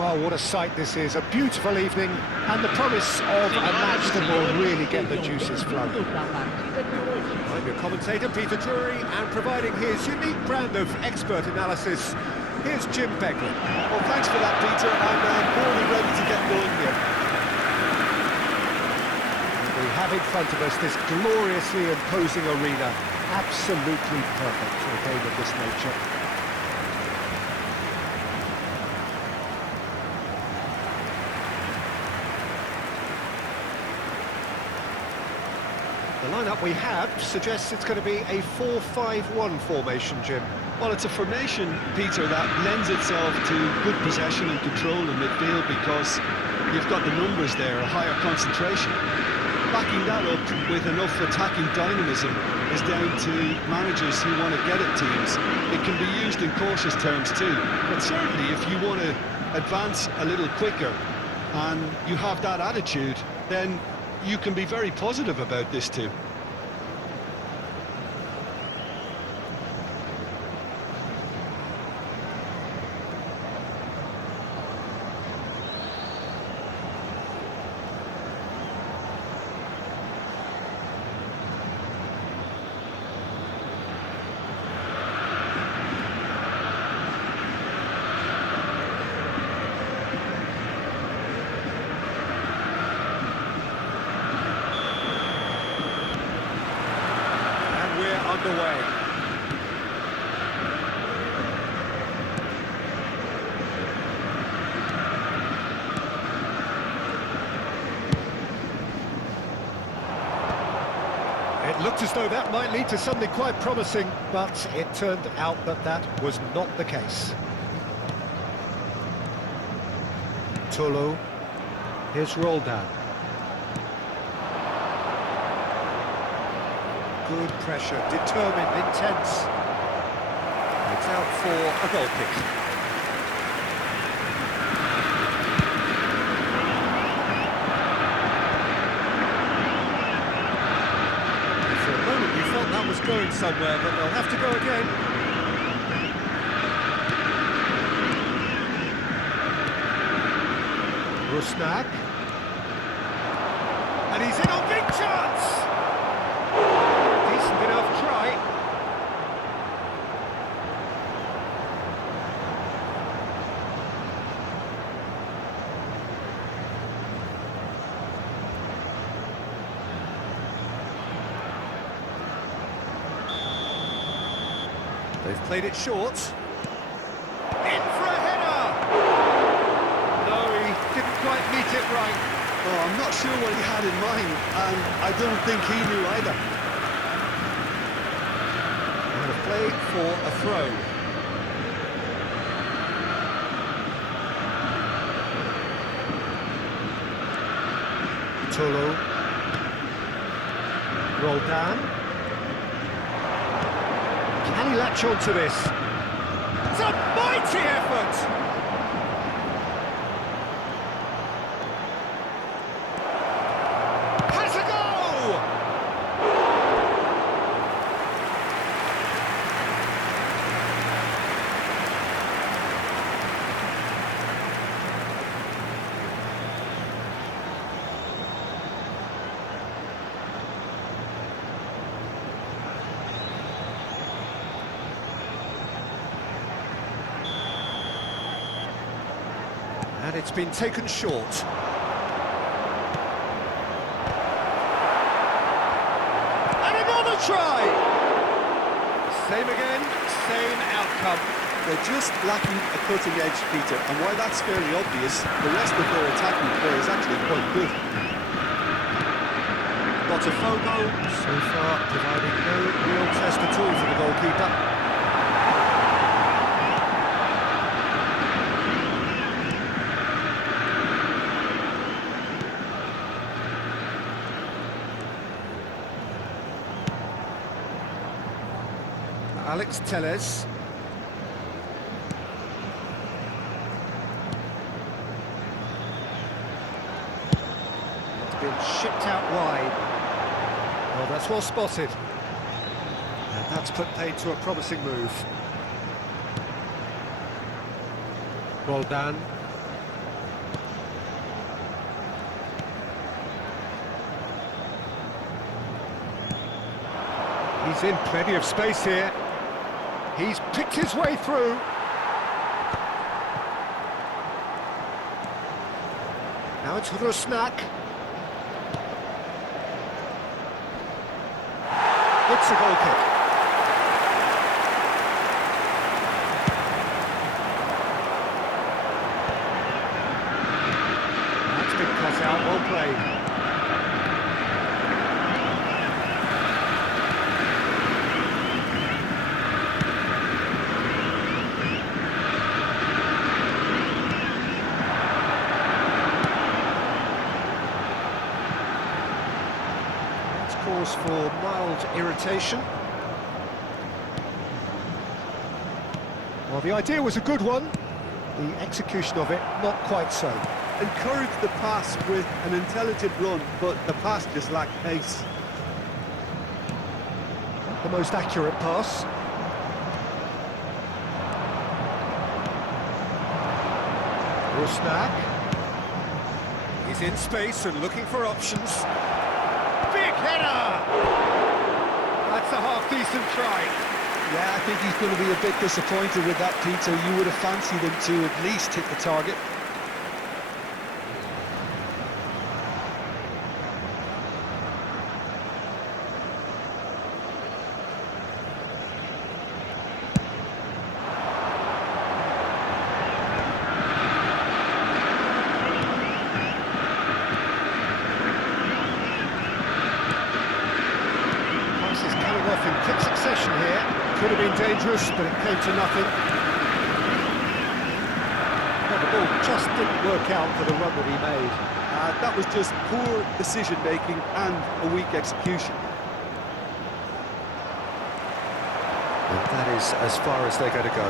Well, what a sight this is. A beautiful evening and the promise of a match that will really get the juices flowing. I'm your commentator, Peter Drury, and providing his unique brand of expert analysis, here's Jim Beglin. Well, thanks for that, Peter. I'm more than ready to get going here. We have in front of us this gloriously imposing arena, absolutely perfect for a game of this nature. The lineup we have suggests it's going to be a 4-5-1 formation, Jim. Well, it's a formation, Peter, that lends itself to good possession and control in midfield because you've got the numbers there, a higher concentration. Backing that up with enough attacking dynamism is down to managers who want to get at teams. It can be used in cautious terms too, but certainly if you want to advance a little quicker and you have that attitude, then you can be very positive about this too. Underway. It looked as though that might lead to something quite promising, but it turned out that that was not the case. Tolo, here's Roldan. Good pressure, determined, intense. It's out for a goal kick. For a moment you felt that was going somewhere, but they'll have to go again. Rusnak. And he's in on big chance! Decent enough try. They've played it short. In for a header! No, he didn't quite meet it right. Oh, I'm not sure what he had in mind, and I don't think he knew either. Play for a throw. Tolo. Roldan. Can he latch on to this? It's a mighty effort! Has a goal! And it's been taken short. And another try! Same again, same outcome. They're just lacking a cutting edge, Peter, and while that's fairly obvious, the rest of their attacking play is actually quite good. BOTAFOGO, so far providing no real test at all for the goalkeeper. Alex Telles. It's been shipped out wide. Well, that's well spotted. And that's put paid to a promising move. Roldan. He's in plenty of space here. He's picked his way through. Now it's Rusnak. It's a goal kick. That's been cut out, well played. Cause for mild irritation. Well, the idea was a good one, the execution of it not quite so. Encouraged the pass with an intelligent run, but the pass just lacked pace. Not the most accurate pass. Rusnak. He's in space and looking for options. Big header! That's a half-decent try. Yeah, I think he's going to be a bit disappointed with that, Peter. You would have fancied him to at least hit the target. Off in quick succession here. Could have been dangerous, but it came to nothing. Well, the ball just didn't work out for the run that he made. That was just poor decision-making and a weak execution. And that is as far as they're going to go.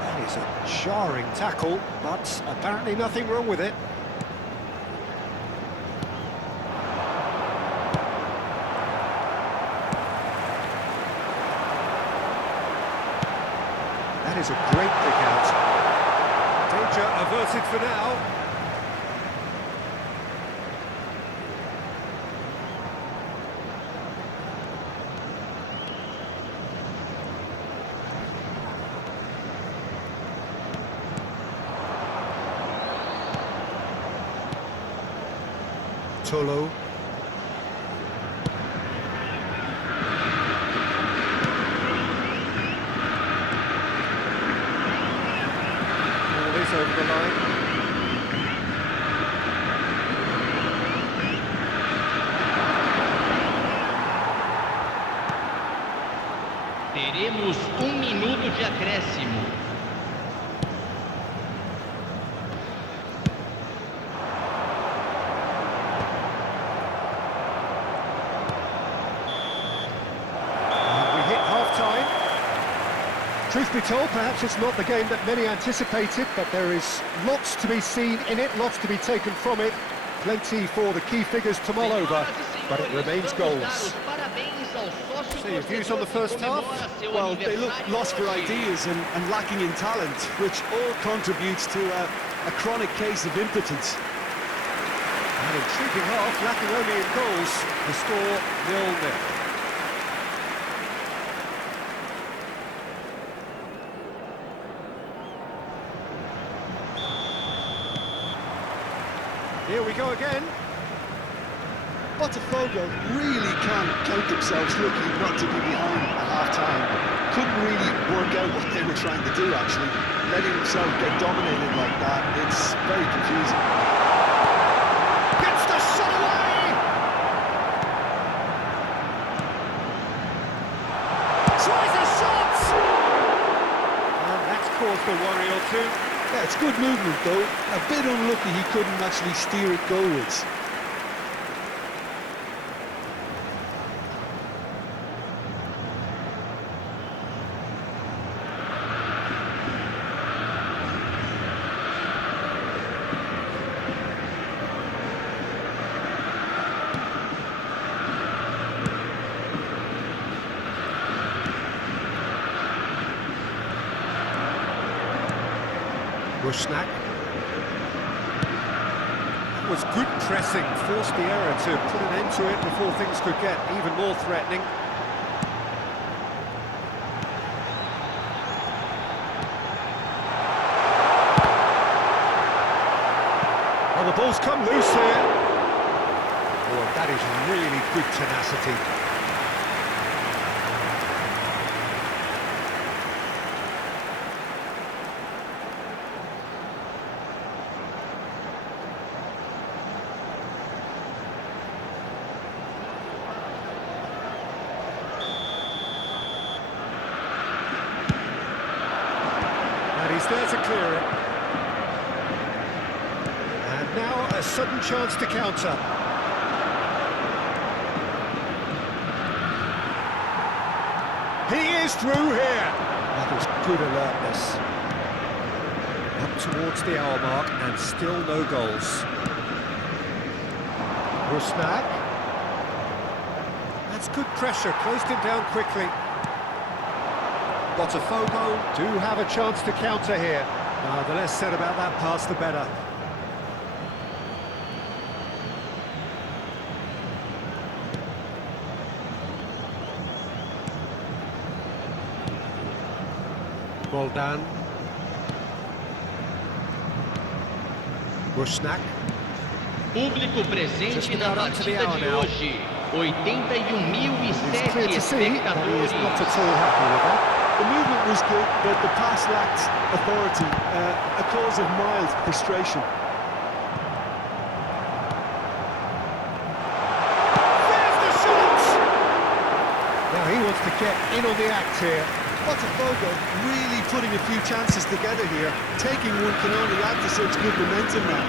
That is a jarring tackle, but apparently nothing wrong with it. That is a great pick out. Danger averted for now. Tolo. Over the line. Teremos minuto de acréscimo. We hit half-time. Truth be told, perhaps it's not the game that many anticipated, but there is lots to be seen in it, lots to be taken from it. Plenty for the key figures to mull over, but it remains goals. So your views on the first half? Well, they look lost for ideas and lacking in talent, which all contributes to a chronic case of impotence. An intriguing half, lacking only in goals. The score 0-0. Here we go again. Botafogo really can't count themselves lucky not to be behind at half-time. Couldn't really work out what they were trying to do, actually. Letting themselves get dominated like that, it's very confusing. Gets the shot away! Tries a shot! And that's caused a worry or two. Yeah, it's good movement, though. A bit unlucky he couldn't actually steer it goalwards. Rusnak. was good pressing, forced the error to put an end to it before things could get even more threatening. Well, the ball's come loose here. Oh, that is really good tenacity. And he's there to clear it. And now a sudden chance to counter. He is through here. That was good alertness. Up towards the hour mark and still no goals. Rusnak. That's good pressure, closed him down quickly. BOTAFOGO do have a chance to counter here. The less said about that pass, the better. Roldan. Rusnak. Público presente na partida de hoje. 81.007 espectadores. Not at all happy with that. The movement was good, but the pass lacked authority, a cause of mild frustration. There's the shot! Now he wants to get in on the act here. BOTAFOGO really putting a few chances together here. Taking one can only add to such good momentum now.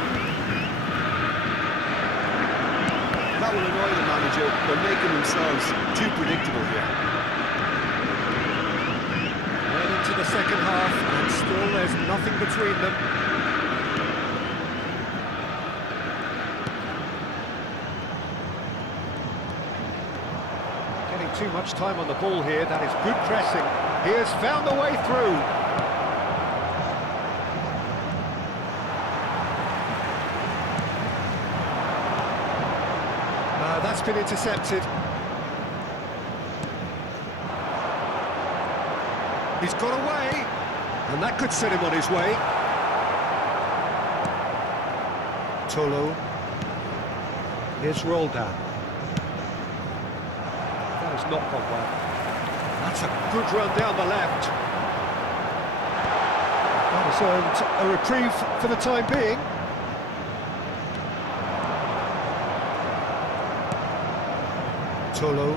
That will annoy the manager. They're making themselves too predictable here. Well into the second half, and still there's nothing between them. Getting too much time on the ball here. That is good pressing. He has found the way through. That's been intercepted. He's got away, and that could set him on his way. Tolo. Here's Roldan. That has not gone well. That's a good run down the left. That has earned a reprieve for the time being. Tolo.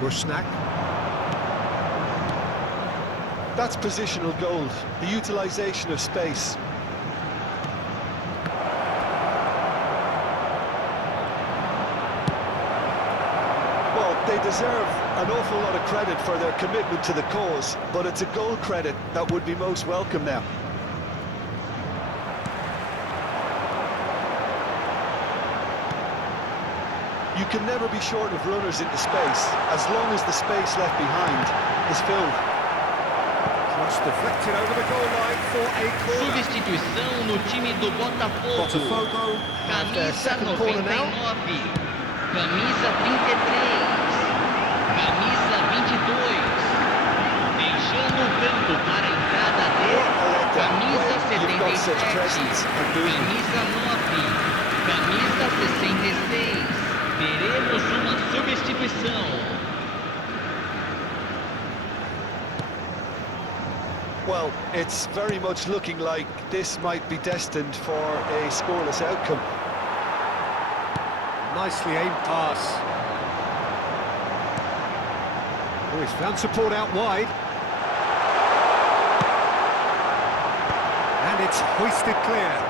Rusnak. That's positional gold, the utilisation of space. Well, they deserve an awful lot of credit for their commitment to the cause, but it's a goal credit that would be most welcome now. You can never be short of runners into space, as long as the space left behind is filled. Cross deflected over the goal line for a corner. Substituição no time do Botafogo. BOTAFOGO have their Camisa second 99, corner now. camisa 33, camisa 22. Deixando o campo para a entrada de camisa 77, camisa 9, camisa 66. Teremos uma substituição. Well, it's very much looking like this might be destined for a scoreless outcome. Nicely aimed pass. Oh, he's found support out wide. And it's hoisted clear.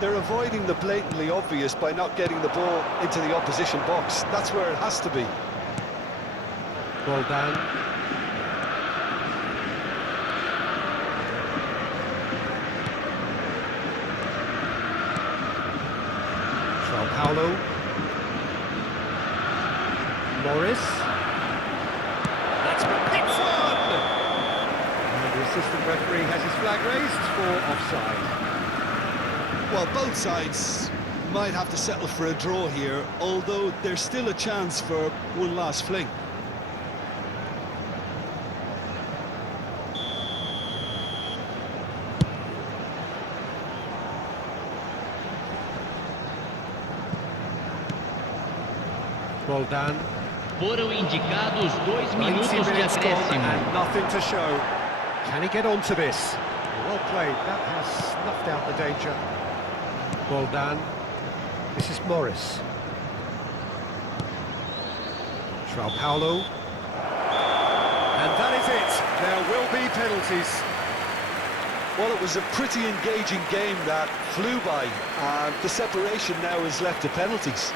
They're avoiding the blatantly obvious by not getting the ball into the opposition box. That's where it has to be. Ball down. João Paulo. Morris. That's hits one! And the assistant referee has his flag raised for offside. Well, both sides might have to settle for a draw here, although there's still a chance for one last fling. Well done. Foram indicados 2 90 minutos de minutes gone acréscimo. and nothing to show. Can he get onto this? Well played, that has snuffed out the danger. Well done. This is Morris. João Paulo. And that is it. There will be penalties. Well, it was a pretty engaging game that flew by, and the separation now is left to penalties.